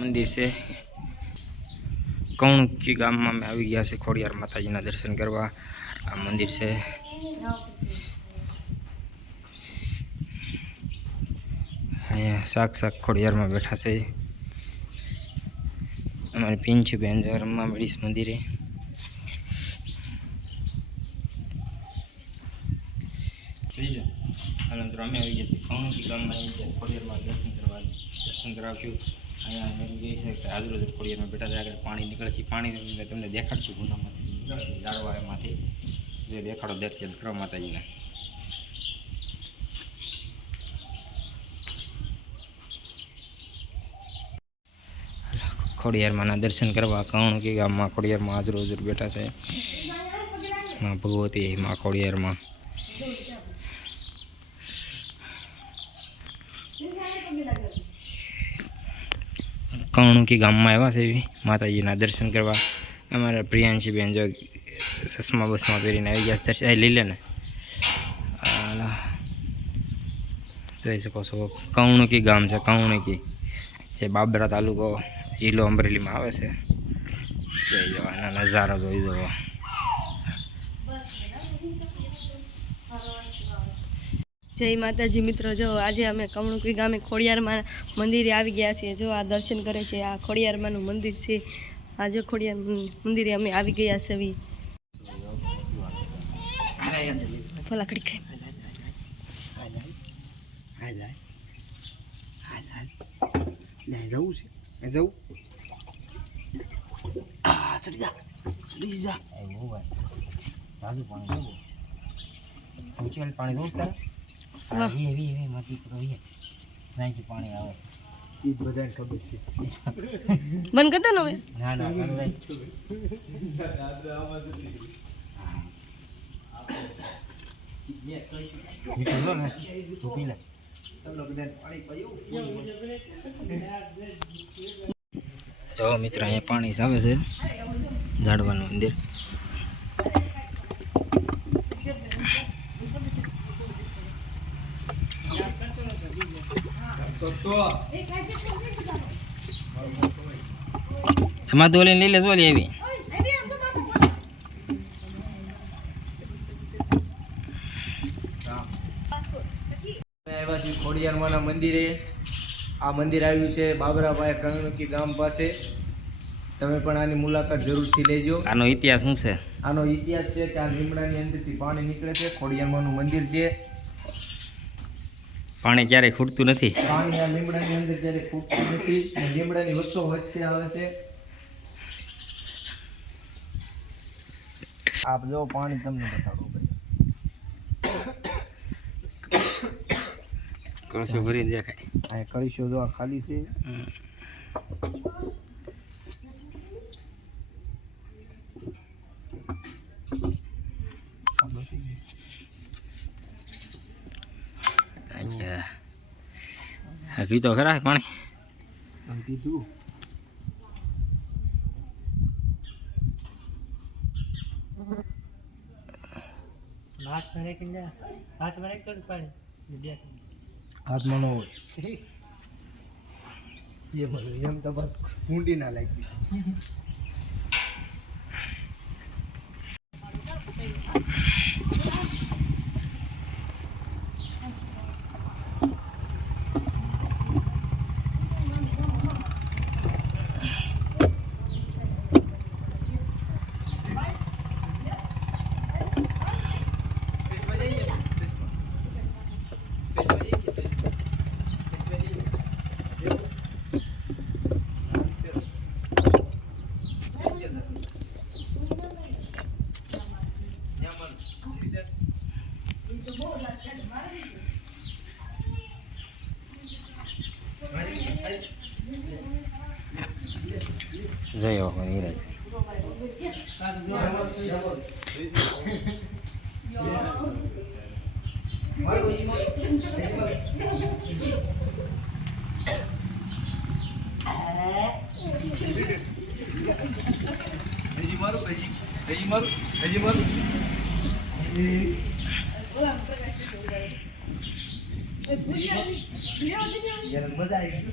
મંદિર છે કૌણકી ગામમાં અમે આવી ગયા છે ખોડિયાર માતાજીના દર્શન કરવા। આ મંદિર છે અહીંયા સાક્ષાત ખોડિયારમાં બેઠા છે। અમારી પિન છે બેન રમવા મળીશ મંદિરે। અમે આવી ગયા છીએ કૌણકી ગામમાં આવી ગયા ખોડિયારમાં દર્શન કરાવશું। અહીંયા એમ કહે છે કે આજુબાજુ ખોડિયારમાં બેઠા આગળ પાણી નીકળે છે। પાણી તમને દેખાડશું ગુનામાંથી નીકળશે ઝાડવા એમાંથી જે દેખાડો દર્શન કરવા માતાજીના। ખોડિયારમાંના દર્શન કરવા કૌણકી ગામમાં ખોડિયારમાં હાજર બેઠા છે માં ભગવતી માં ખોડિયારમાં। કૌણકી ગામમાં આવ્યા છે માતાજીના દર્શન કરવા। અમારા પ્રિયાંશી બેન જો ચશ્મા બસમાં પહેરીને આવી ગયા દર્શન લઈ લે ને જોઈ શકો છો। કૌણકી ગામ છે કૌણકી જે બાબરા તાલુકો જિલ્લો અમરેલીમાં આવે છે। જઈ જવાના નજારો જોઈ જવો। જય માતાજી મિત્રો, જો આજે અમે કૌણકી ગામે ખોડિયારમાં મંદિરે આવી ગયા છીએ। જો આ દર્શન કરે છે, આ ખોડિયારમાંનું મંદિર છે। આજે ખોડિયાર મંદિરે અમે આવી ગયા છે। ભલા કડી ખાઈ પાણી દોસ્ત પાણી આવે બધાને ખબર છે। બંધ કરતો ને હવે ના ના જો મિત્ર અહીંયા પાણી આવે છે ઝાડવાનું અંદર। એમાં દોલી લઈ લે દોલી એવી ખોડિયારમાંના મંદિરે। આ મંદિર આવ્યું છે બાબરાભાઈ કૌણકી ગામ પાસે। તમે પણ આની મુલાકાત જરૂરથી લેજો। આનો ઇતિહાસ શું છે? આનો ઇતિહાસ છે કે આ લીમડાની અંદરથી પાણી નીકળે છે। ખોડિયારમાંનું મંદિર છે। પાણી ક્યારેય ખૂટતું નથી। પાણી આ લીમડાની અંદર ક્યારેય ખૂટતું નથી। લીમડાની વચ્ચો વચ્ચે આવે છે। આપ જો પાણી તમને બતાડું કળશો ભરી દેખાય। આ કળશો જો આ ખાલી છે। અચ્છા પીતો ખરા પાણી પીધું હાથમાં ન હોય એમ તો બસ ઊંડી ના લાગી। જય હો નીરજ મજા આવી